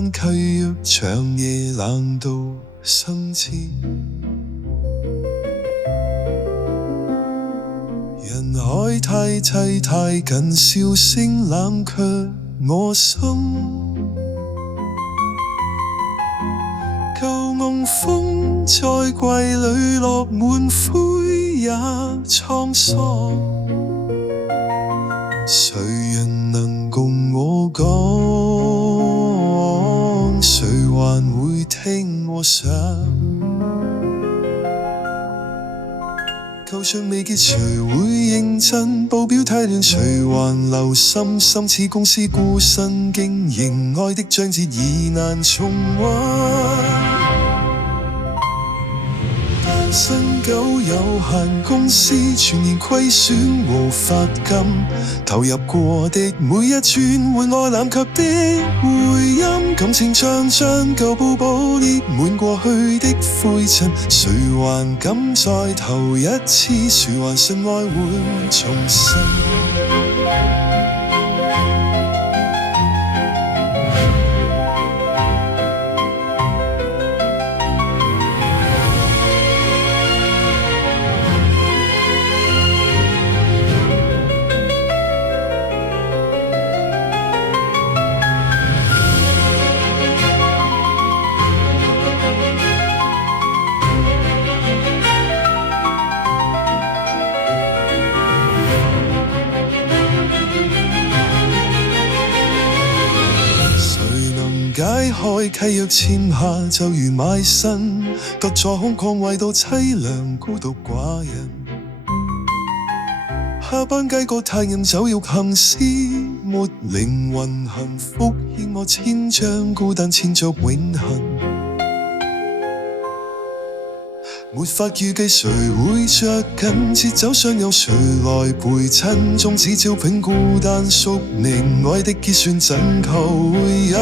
班契約，長夜冷到生刺。人海太擠太近，笑聲冷卻我心。舊夢風在櫃裏落滿灰也滄桑，誰人能共我講？誰還會聽我想？舊帳未結，誰會認真報表體諒？誰還留心？心似公司孤身經營，愛的章節已難重溫。單身狗有限公司，全年虧損無法禁，投入過的每一轉換愛攬及的回音，感情像將舊簿簿列滿過去的灰塵，誰還敢再投一次？誰還信愛會重生？解開契約簽下就如買身，獨坐空曠為到凄涼孤獨寡人。下班街角太飲酒欲行屍，沒靈魂幸福欠我千張孤單纏着永恆。沒法預計誰會着緊節奏上，有誰來陪襯？終止招聘孤單宿命，愛的結算怎求會有？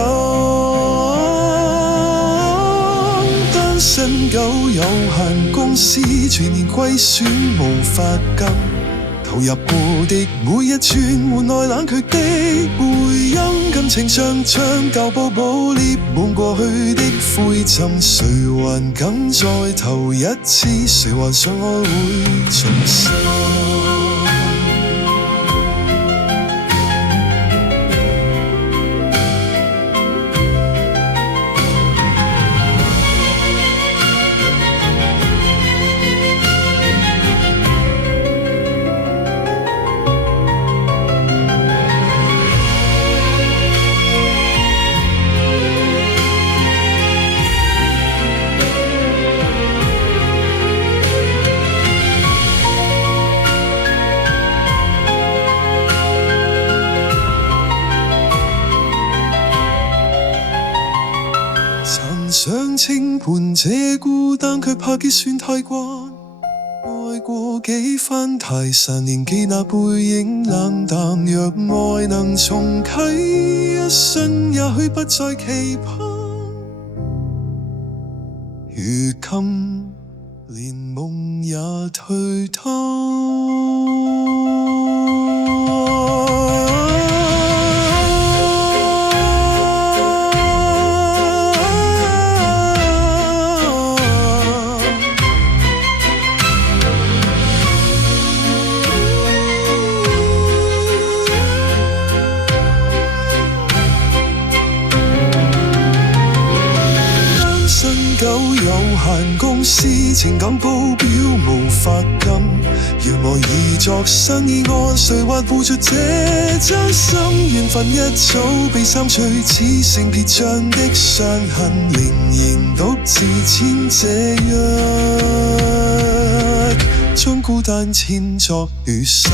單身狗有限公司，全年虧損無法禁，投入過的每一轉換愛冷卻的回音，感情像將舊簿簿列滿過去的灰塵，誰還敢再投一次？誰還想愛會重生？想稱盤這孤單，卻怕結算太慣。愛過幾番太散，年紀那背影冷淡。若愛能重啟一生，也許不再期盼。如今連夢也退湯。狗有限公司，情感報表無法禁，讓我已作新意案，誰還付出這真心？緣分一早被刪除，只剩撇帳的傷痕，仍然獨自簽這約，將孤單遷作餘生。